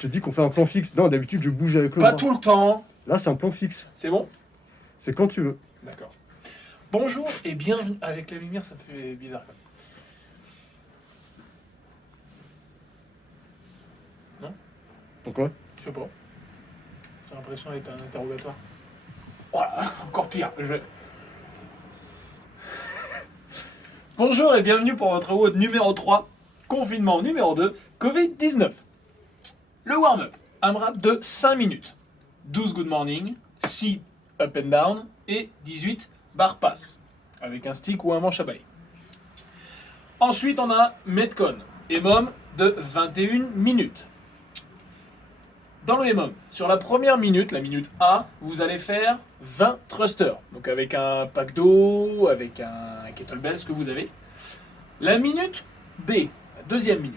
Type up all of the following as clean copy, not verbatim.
te dis qu'on fait un plan fixe. Non, d'habitude, je bouge avec le Pas bras. tout le temps. Là, c'est un plan fixe. C'est bon? C'est quand tu veux. D'accord. Bonjour et bienvenue. Avec la lumière, ça fait bizarre. Non? Pourquoi? Je sais pas. J'ai l'impression d'être un interrogatoire. Voilà, encore pire. Bonjour et bienvenue pour votre WOD numéro 3, confinement numéro 2, Covid-19. Le warm-up, un rap de 5 minutes. 12 good morning, 6 up and down et 18 bar pass, avec un stick ou un manche à balai. Ensuite, on a Metcon, EMOM de 21 minutes. Dans le EMOM, sur la première minute, la minute A, vous allez faire 20 thrusters. Donc avec un pack d'eau, avec un kettlebell, ce que vous avez. La minute B, la deuxième minute,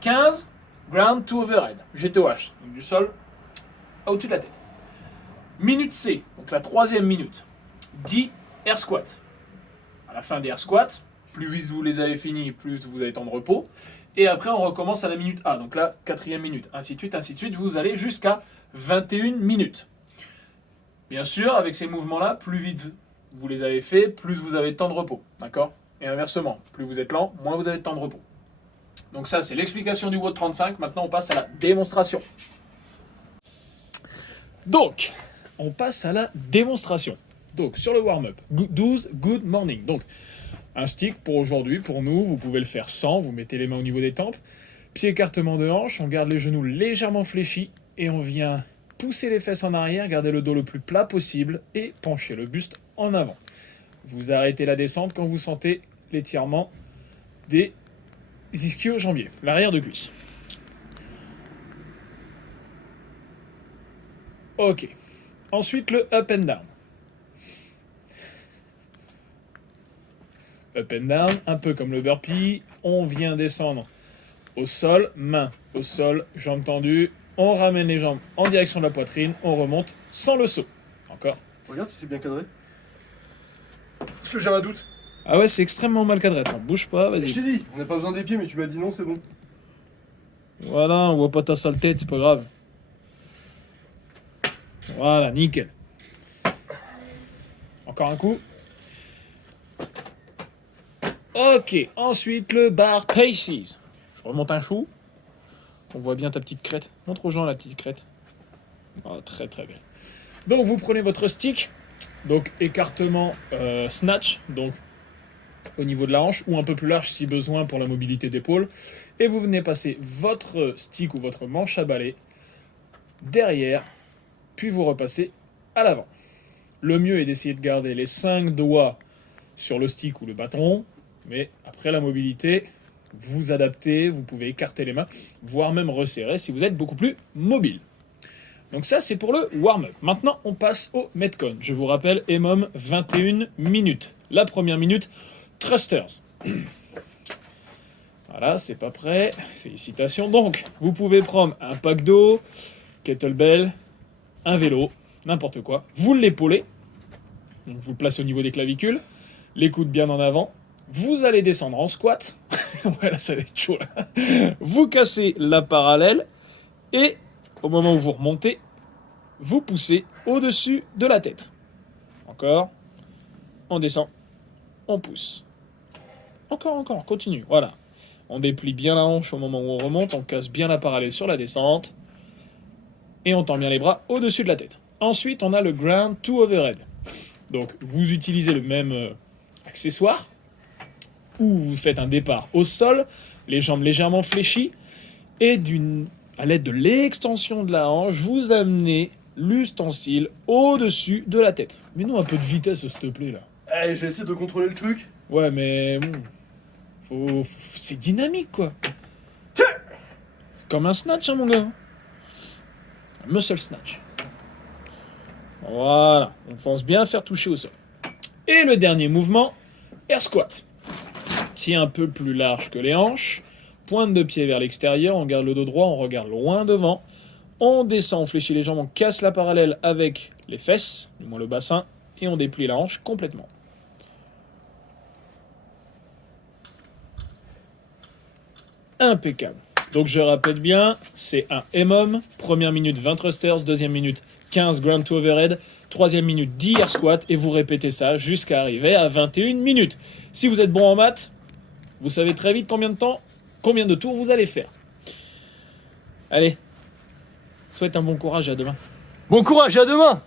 15 ground to overhead, GTOH, donc du sol au-dessus de la tête. Minute C, donc la troisième minute, 10 air squat. À la fin des air squats, plus vite vous les avez finis, plus vous avez temps de repos. Et après, on recommence à la minute A, donc la quatrième minute, ainsi de suite, ainsi de suite. Vous allez jusqu'à 21 minutes. Bien sûr, avec ces mouvements-là, plus vite vous les avez faits, plus vous avez de temps de repos. D'accord? Et inversement, plus vous êtes lent, moins vous avez de temps de repos. Donc ça, c'est l'explication du WOD 35. Maintenant, on passe à la démonstration. Donc, on passe à la démonstration. Donc, sur le warm-up, 12 good morning. Donc, un stick pour aujourd'hui, pour nous, vous pouvez le faire sans, vous mettez les mains au niveau des tempes, pied écartement de hanche, on garde les genoux légèrement fléchis et on vient pousser les fesses en arrière, garder le dos le plus plat possible et pencher le buste en avant. Vous arrêtez la descente quand vous sentez l'étirement des ischio-jambiers, l'arrière de cuisse. Ok. Ensuite, le up and down. Up and down, un peu comme le burpee. On vient descendre au sol, main au sol, jambes tendues. On ramène les jambes en direction de la poitrine. On remonte sans le saut. Encore. Regarde si c'est bien cadré. Parce que j'ai un doute. Ah ouais, c'est extrêmement mal cadré. Attends, bouge pas, Je vas-y. t'ai dit, on n'a pas besoin des pieds, mais tu m'as dit non, c'est bon. Voilà, on voit pas ta sale tête, c'est pas grave. Voilà, nickel. Encore un coup. Ok, ensuite le bar paces. Je remonte un chou. On voit bien ta petite crête. Montre aux gens la petite crête. Oh, très très belle. Donc vous prenez votre stick. Donc écartement snatch. Donc au niveau de la hanche ou un peu plus large si besoin pour la mobilité d'épaule. Et vous venez passer votre stick ou votre manche à balai derrière. Puis vous repassez à l'avant. Le mieux est d'essayer de garder les 5 doigts sur le stick ou le bâton. Mais après la mobilité, vous adaptez, vous pouvez écarter les mains, voire même resserrer si vous êtes beaucoup plus mobile. Donc ça, c'est pour le warm-up. Maintenant, on passe au Metcon. Je vous rappelle, EMOM, 21 minutes. La première minute, thrusters. Voilà, c'est pas prêt. Félicitations. Donc, vous pouvez prendre un pack d'eau, kettlebell, un vélo, n'importe quoi. Vous l'épaulez. Donc, vous le placez au niveau des clavicules. Les coudes bien en avant. Vous allez descendre en squat. Ouais, là, ça va être chaud. Là. Vous cassez la parallèle. Et au moment où vous remontez, vous poussez au-dessus de la tête. Encore. On descend. On pousse. Encore. Continue. Voilà. On déplie bien la hanche au moment où on remonte. On casse bien la parallèle sur la descente. Et on tend bien les bras au-dessus de la tête. Ensuite, on a le ground to overhead. Donc, vous utilisez le même accessoire. Où vous faites un départ au sol, les jambes légèrement fléchies, et à l'aide de l'extension de la hanche, vous amenez l'ustensile au-dessus de la tête. Mets-nous un peu de vitesse, s'il te plaît, là. Allez, j'ai essayé de contrôler le truc. Ouais, mais bon, c'est dynamique, quoi. Comme un snatch, hein, mon gars. Un muscle snatch. Voilà, on pense bien faire toucher au sol. Et le dernier mouvement, air squat. Pied un peu plus large que les hanches, pointe de pied vers l'extérieur, on garde le dos droit, on regarde loin devant, on descend, on fléchit les jambes, on casse la parallèle avec les fesses, du moins le bassin, et on déplie la hanche complètement. Impeccable. Donc je répète bien, c'est un EMOM, première minute 20 thrusters, deuxième minute 15 ground to overhead, troisième minute 10 air squat, et vous répétez ça jusqu'à arriver à 21 minutes. Si vous êtes bon en maths, vous savez très vite combien de tours vous allez faire. Allez, souhaite un bon courage et à demain. Bon courage, à demain!